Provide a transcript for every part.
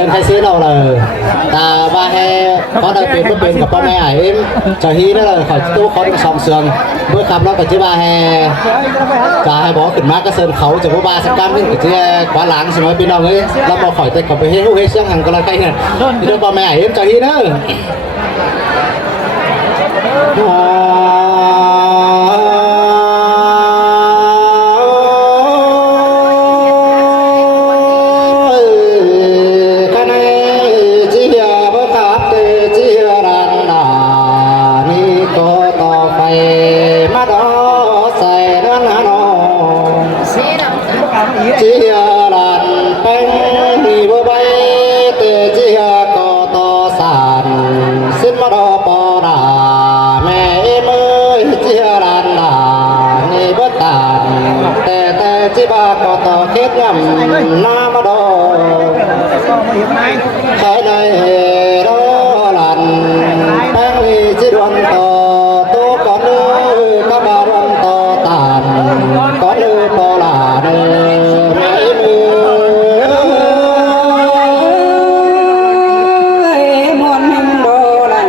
เป็นใครซื้อเราเลยแต่ว่าให้เขาได้เป็นเป็นกับพ่อแม่ไอ้เอ็มจะฮีนั่นเลยเขาตู้เขาต้องซองเสืองเมื่อคำแล้วก็จะมาให้จะให้บอกขึ้นมาก็เซินเขาจะผู้บาสักการนึงก็จะกวาดหลังสมัยพี่น้องเอ้ยแล้วมาข่อยแต่กับไปให้ลูกให้เสียงหันก็แล้วใครเนี่ยที่พ่อแม่ไอ้เอ็มจะฮีนั่นน้ำมาดองใครในรอหลันแป้งลีจิตวันต่อตัวก่อนเลยก็บาวันต่อตานก่อนเลยต่อหลานไม่มือมวนหิมโดลา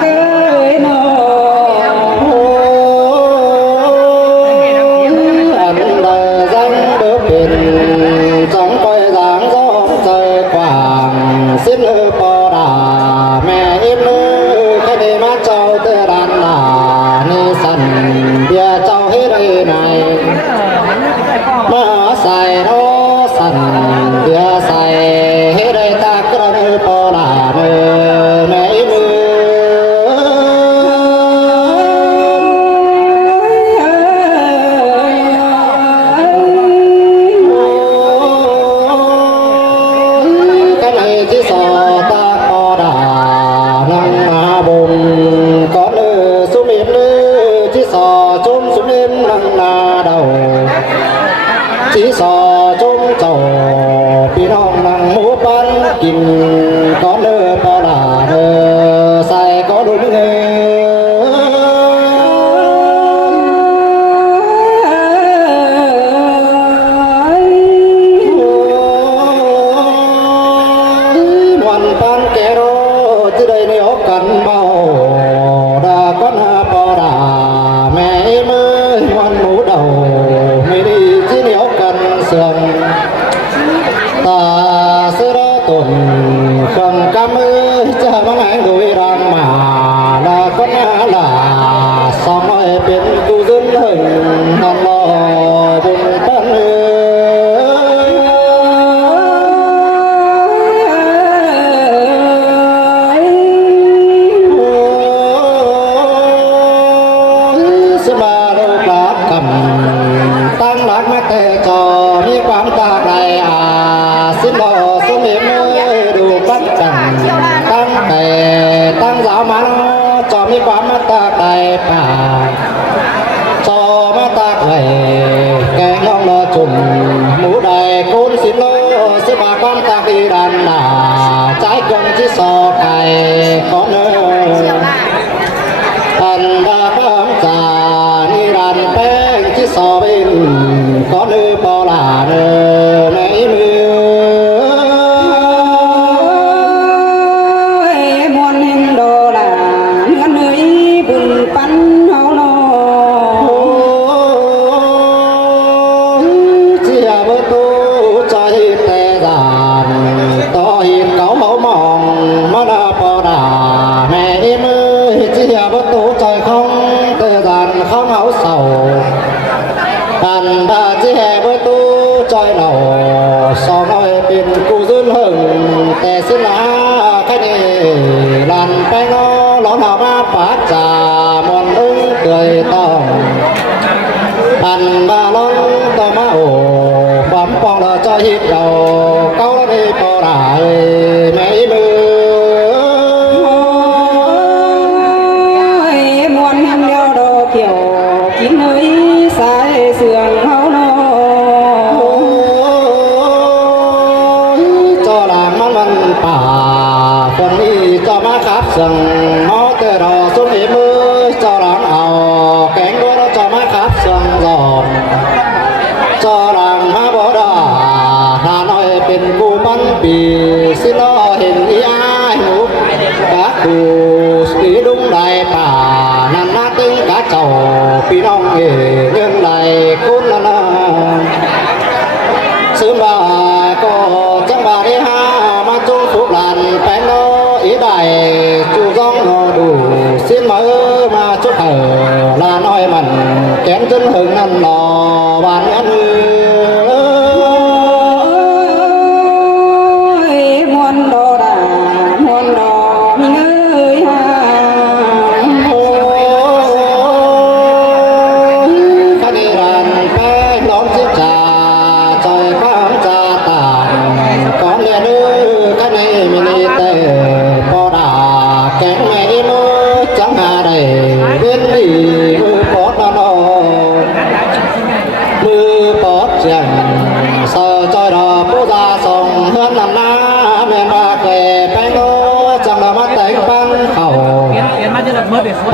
เอ้ยโนอันใดจังเดือเป็นจังไปจางซ้อนใจกว้างสิ้นเลยปอดาแม่เอ็มเลยแค่ได้มาเจ้าเตรันลานี่สันเดียเจ้าให้ได้ไหนมาใส่โนสันเดียใส่ให้ได้ตากระเนปอดาเนแม่เอ็มที่สอตาคอดานังนาบุญก่อนเลยสุมิมเลยที่สอจุ่มสุมิมนังนาเดาที่สอจุ่มเจ้าพี่น้องนังหมูปันกินก่อนเลยปลาเนใส่ก่อนดุนเงกันเบาดาก้อนปอดาแม่เมื่อวันหมูเดาไม่ดีที่เหนียวกันเสื่อมตาเสือตุ่นฟังกำมือจะมาแหงดุยรังมาดาก้อนลาสองน้อยเป็นกูซึนเลยนันรอบุญปันตั้งหลักมาแต่จอมีความตาใดสิ้นบ่อสมิมดูปัดกันตั้งแต่ตั้งสาวมันจอมีความมาตาใดป่าจอมาตาใดแกงน้องรอจุ่มหมูใดกุนสิโลสบาความตาดีดันหนาใจกงที่สอไก่ของเนยอันดาบ้ามจานิรันแป้งที่สอเป็นขอเนื้อปอลาเนื้อในมือมวนหินโดลาเนื้อเนื้อบุญปันเฮาโนเจียบตูใจแต่ดานต่อหินเขาเมามองมาดาปอดาแม่มือเจียบตูใจของแต่ดานเขาเมาเศร้าอันดาเจียบตูใจเหล่าสองน้อยเป็นกูซึนหึงแต่สิลาแค่นี้ลันไปงอหลอนหามาปาจามอนอึ้งเกยต้องอันบาลอนต่อมาโอบัมปองละใจฮิตเราเก้าละดีปอดาไม่มือมวนหิมเดียวโดเขียวกินเฮ้ยสายเสื่องเฮาโนจอหลังมันป่าคนนี้จะมาขับสั่งเมาแต่รอสุมิมือจอหลังเอาแกงด้วยเราจะมาขับสั่งหลอนจอหลังมาบ่ดาหาน้อย งินรอวันเงินมวนโดดามวนดอมีเงยหาคดีรันแป้งล้อมจิตจ่าใจความจาตานก่อนเดือนคดีมินิเตปอดาแกงแม่มือจังหาได้เว้นดีมือปอดนอนมือปอดเจียงเสอจอยดอผู้จาส่งเฮือนลำน้าแม่มาเกยแป้งโตจังละมาแต่งปังเขา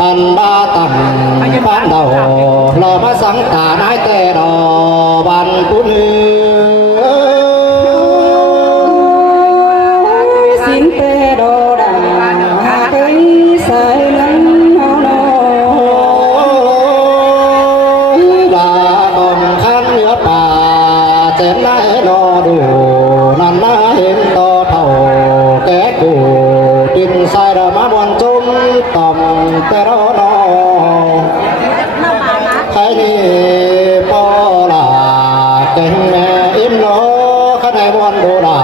อันบาตังบ้านเดาลอมาสังตานายแต่ดอบันปุนือสินเตโดดาหาเกยใส่นั้นเฮาโนลาบองคันเหนือป่าเจ็บนายนอดูนั่นน่าเห็นต่อเท่าแก่กูดินใส่ดอกมาบวนจุ่มต่อมแต่รอนอใครนี่ปอลาเก่งแม่อิ่มโลข้าในบวนดูดา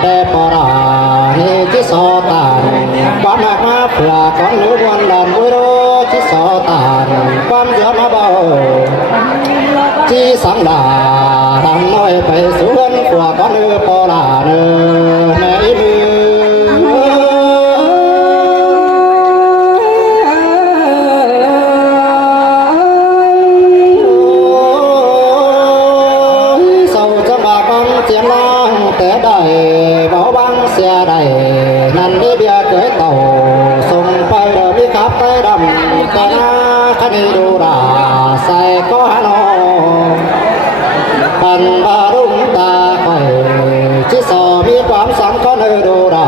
แต่ปอลานี่ที่สอตานความหนักมาเผื่อของหนูบวนดันบุยโรที่สอตานความเดือดมาเบาที่สังดาทำน้อยไปสวนกว่าก้อนเนื้อปอลาเนื้อแม่มืแต่ได้เบาบางเสียได้นั่นได้เบียเกยเต่าส่งไปเดิมวิขับไปดำแต่หน้าคดีดูดาใส่ก็ฮานอปันบารุ่งตาไข่ที่สอมีความสำคัญดูดา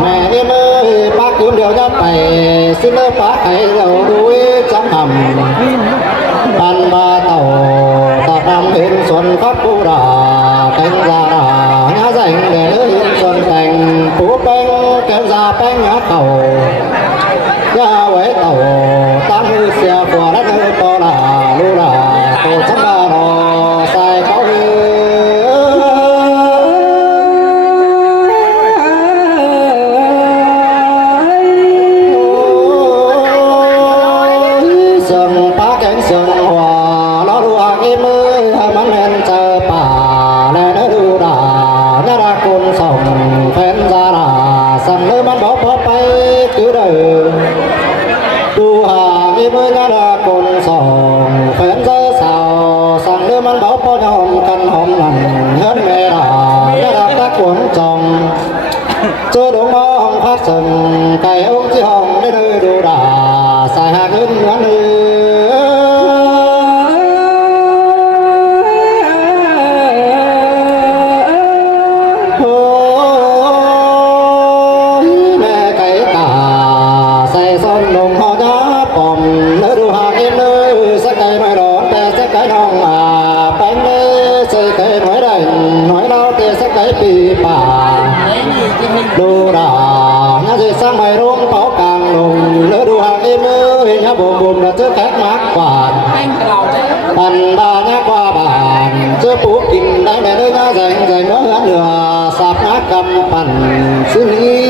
แม่มือปักคุณเดียวยับไปสิ้นเลือปักให้เราดูจังหำปันบาเต่าตอดนำเห็นส่วนขับกูดาเป็นยาดาdành để hình xuân thành phú bánh kém ra bánh ngã tàu ra quế tàu tám mươi xe của đất hơi to là lưu là tổ chức ba đò sai có sườn phá cánh sườn hòa nó đua cái mới bắn lên chờ bà lên nó đua đàน่ารักคนส่งแฟนจาราสั่งเลยมันบอกพอไปคือเดิมดูหาอีเมื่อน่ารักคนส่งแฟนเจอสาวสั่งเลยมันบอกพอยอมกันหอมหลังเฮิร์นเมราน่ารักตะกวนจองเจอดวงมองพักส่งไก่องค์ที่ห้องได้เลยดูด่าใส่หากเงินเงินเนื้ปีป่าดูด่าน่าจะสร้างไม่ร่วงเผากลางลงแล้วดูหางเอ็มเห็นยาบุมบุมแล้วเจอแคทมากกว่าปันบานกว่าบานเจอปูกินได้แต่ด้วยน่าแสงแสงเนื้อเหนือสับนักกำปั่นซึ่งนี้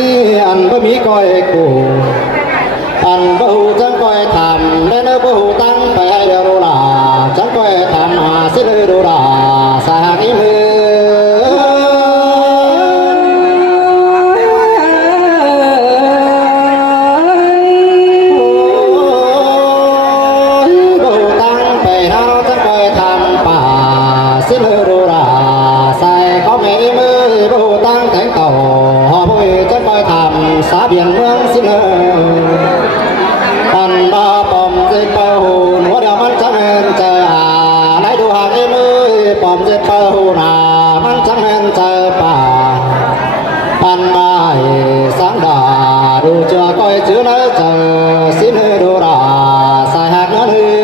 อันบ่มีก้อยกูอันบ่หูจังก้อยทำได้เนื้อบ่หูตั้งไปเดี๋ยวดูด่าจังก้อยทำมาสิเลยดูด่าสากิมือสิ้นเรือราใส่เขาไม่มือบูตั้งแต่งเต่าหอบไปจะคอยทำสาเบียนเมืองสิ้นเรืออันบาปอมเจ็บเป่าหัวเดียวมันจังเห็นเจอไหนดูหางมือปอมเจ็บเป่าหน้ามันจังเห็นเจอป่าอันมาสังดาดูเจอคอยจื้อเนื้อเจอสิ้นเรือราใส่หักเนื้อ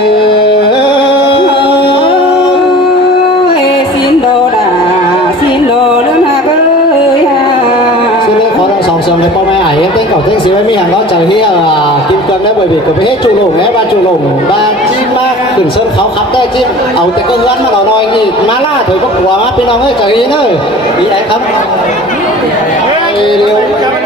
ในพ่อแม่ไอ้เต้นเก่าเต้นสิไม่มีหันก็เจอเฮียกินเกินได้บ่อยๆก็ไปให้จูหลงแม่บ้านจูหลงบ้านจิ้มมากขึ้นเส้นเขาขับได้จิ้ม เอาแต่ก็เฮือนมาหน่อยอีกมาล่าถอยก็กลัวมาพี่น้องเอ้ยใจดีเนอะอีแอครับเร็ว